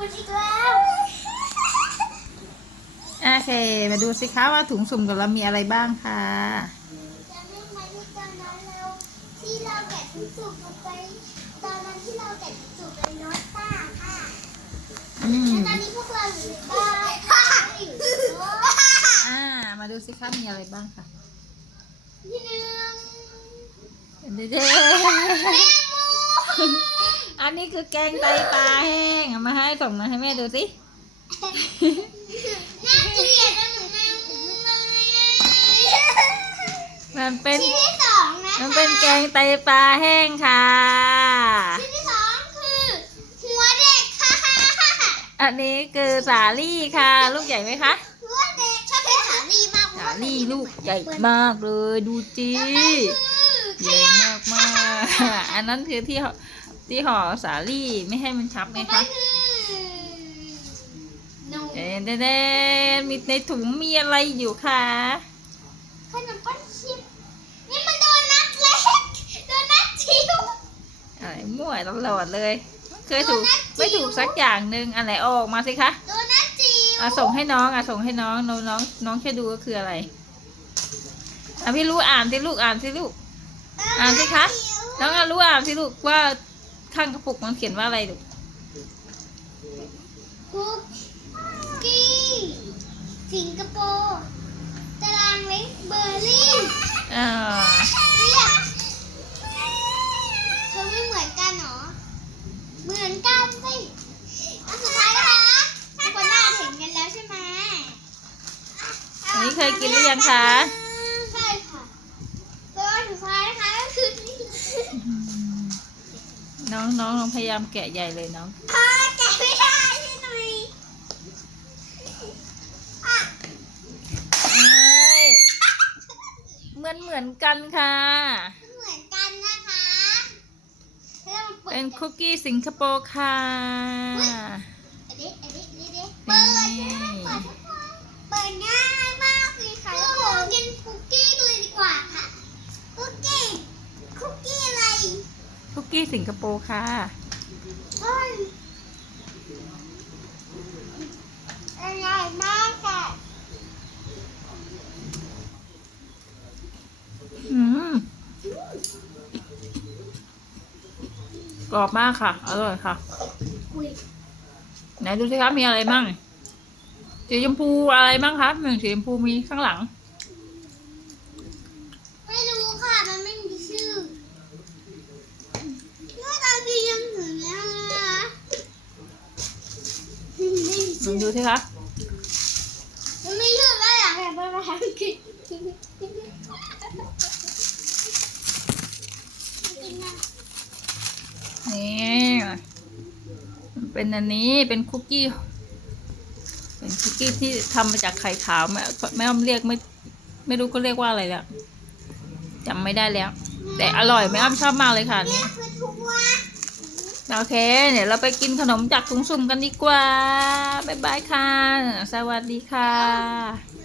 คุณอีกแล้วโอเค มาดูสิคะว่าถุงสุ่มกับเรามีอะไรบ้างค่ะจำได้ไหมที่ตอนนั้นเราที่เราแกะทุกสุกลงไปตอนนั้นที่เราแกะทุกสุกเป็นโนอตต้าค่ะอืมแล้วตอนนี้พวกเราอยู่ในบ้านค่ะอยู่ในรถอ่า มาดูสิคะมีอะไรบ้างค่ะที่หนึ่งเด้แม่มู อันนี้คือแกงไตปลาแห้งเอามาให้ส่งมาให้แม่ดูสิ น่าเกลียดจังเหมือนแมงมุมเลยอะมันเป็น ชิ้นที่สองนะคะมันเป็นแกงไตปลาแห้งค่ะ ชิ้นที่สองคือ หัวเด็กค่ะอันนี้คือสาลี่ค่ะ ลูกใหญ่ไหมคะ หัวเด็กชอบกินสาลี่มากสาลี่ลูกใหญ่มากเลยดูจี ใหญ่มากมากๆอันนั้นคือที่ห่อที่ห่อสาลี่ไม่ให้มันชับไงต่อไปคะคือหนูเดนเดนเดนมีในถุงมีอะไรอยู่คะขนมปังชิปนี่มันโดนัทเล็กโดนัทจิ๋วอะไรมั่วตลอดเลย เคยถูกไม่ถูกสักอย่างหนึ่งอะไรออกมาสิคะโดนัทจิ๋วอะส่งให้น้องอะส่งให้น้องน้องน้องน้องช่วยดูก็คืออะไรอะพี่รู้อ่านสิลูกอ่านสิลูก อ่านสิคะน้องอะรู้อ่านสิลูกว่าข้างกระปุกมันเขียนว่าอะไรลูกคุกกี้สิงคโปร์ตารางเล็กเบอร์ลินอ่าเนี่ยเธอไม่เหมือนกันเหรอ เหมือนกันสิอันสุดท้ายนะคะทุกคนน่าจะเห็นกันแล้วใช่ไหมอันนี้เคยกินหรือยังคะ ใช่ค่ะตัวอันสุดท้ายนะคะก็คือนี่ น้ องน้องน้องพยายามแกะใหญ่เลยน้องพ่อแกะไม่ได้ใช่ไหมอะเอ้ยเหมือนเหมือนกันค่ะ เหมือนกันนะคะแล้วมันปิดเป็นคุกกี้สิงคโปร์ค่ะอันนี้อันนี้นี่ดิเปิดนะเปิดทุกคนเปิดง่ายมากเลยค่ะทุกคนกินคุกกี้กันเลยดีกว่าค่ะ คุกกี้ คุกกี้อะไร คุกกี้ สิงคโปร์ค่ะยอร่อยมากค่ะอืมกรอบมากค่ะ อร่อยค่ะ อุ้ยไหนดูสิคะมีอะไรมั่งสีชมพูอะไรมั่งคะหนึ่งสีชมพูมีข้างหลัง ไม่รู้ค่ะ มันไม่มีชื่อหน้าตาดียังถึงแล้วนะไม่ มีลองดูสิคะมันไม่ชื่อว่าอยากให้ภาษาอังกฤษกินนะนี่มันเป็นอันนี้เป็นคุกกี้ เป็นคุกกี้ที่ทำมาจากไข่ขาวแม่แม่อ้อมเรียกไม่ไม่รู้ก็เรียกว่าอะไรแล้วจำไม่ได้แล้ว แต่อร่อยแม่อ้อมชอบมากเลยค่ะนเนี่ย โอเค เดี๋ยวเราไปกินขนมจากถุงสุ่มกันดีกว่า บ๊ายบายค่ะ สวัสดีค่ะ